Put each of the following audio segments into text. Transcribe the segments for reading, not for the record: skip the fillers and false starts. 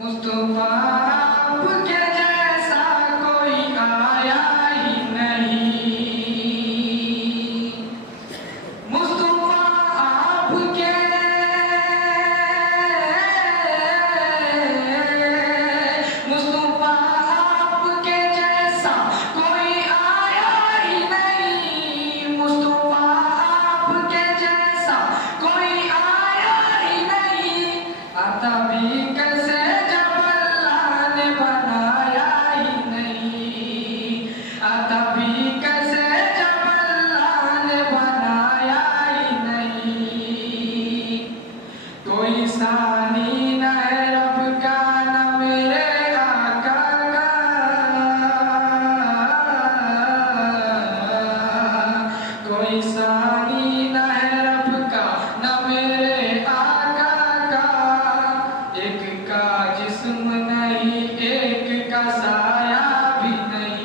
मुस्तफा आपके जैसा कोई आया ही नहीं। मुस्तफा आपके मुस्तफा आपके जैसा कोई आया ही नहीं। मुस्तफा आपके जैसा कोई आया ही नहीं। आता भी कैसे बनाया ही नहीं। आता भी कैसे जब अल्लाह ने बनाया ही नहीं। कोई सानी न है रब का न मेरे आका का। कोई सानी न है रब का न मेरे आका का। एक का जिस्म नहीं एक का साया भी नहीं।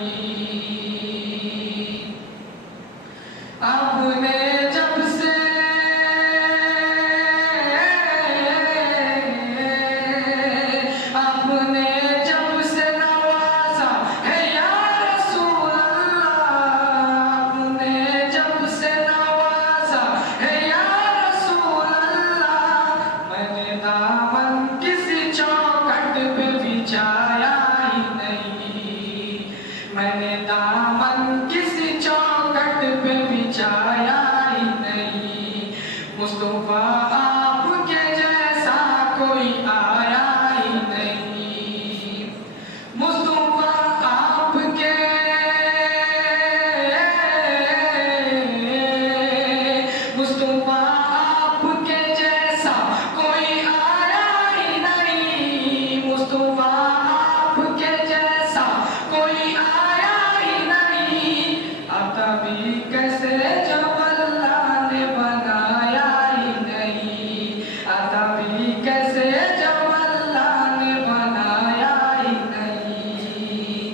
आपने जब से नवाजा है या रसूल अल्लाह। आपने जब से नवाजा है या रसूल अल्लाह। मैंने दामन किसी चौखट पे बिछाया ही नहीं। मैंने दामन किसी चौखट पे बिछाया ही नहीं। मुस्तफा आपके जैसा कोई आया ही नहीं। मुस्तफा आपके मुस्तफा आपके जैसा कोई आया ही नहीं। मुस्तफा आपके जैसा कोई आया ही नहीं। आता भी कैसे जब अल्लाह ने बनाया ही नहीं। आता भी कैसे जब अल्लाह ने बनाया ही नहीं।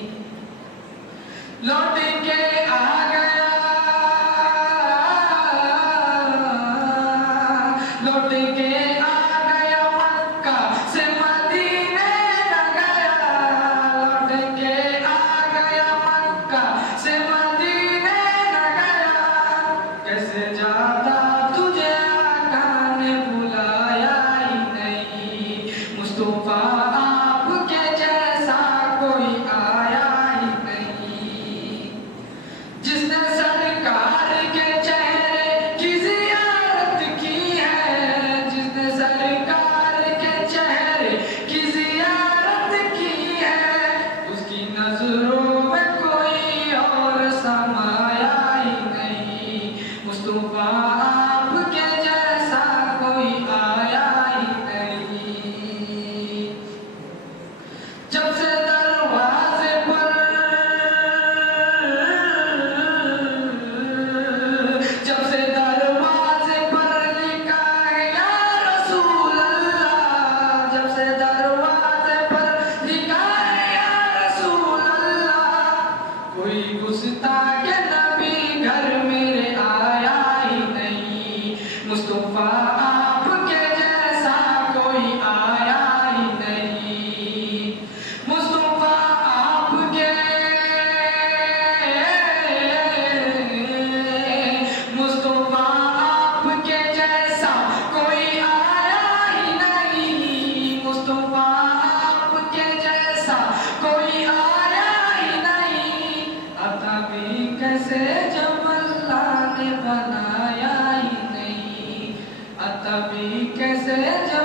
लौट के आ गया लौट के आ गया मक्का से मदीने न गया। लौट के आ गया मक्का से मदीने न गया। कैसे जाता तुझे आका ने बुलाया ही नहीं। मुस्तफा आपके जैसा कोई आया ही नहीं। जिसने सरकार के चेहरे की ज़ियारत की है। जिसने सरकार के चेहरे की ज़ियारत की है। उसकी नजरों में कोई और समाया ही नहीं। मुस्तफा आपके जैसा कोई आया ही नहीं। जब से दरवाजे पर लिखा है या रसूल अल्लाह। जब से दरवाजे पर लिखा है या रसूल अल्लाह। कोई गुस्ताखे नबी घर मेरे आया ही नहीं। मुस्तफा आपके जैसा कोई आया ही नहीं। मुस्तफा आपके मुस्तफा आपके जैसा कोई आया ही नहीं। मुस्तफा आपके जैसा कोई आया ही नहीं। आता भी कैसे जब अल्लाह ने बनाया ही नहीं। आता भी कैसे जब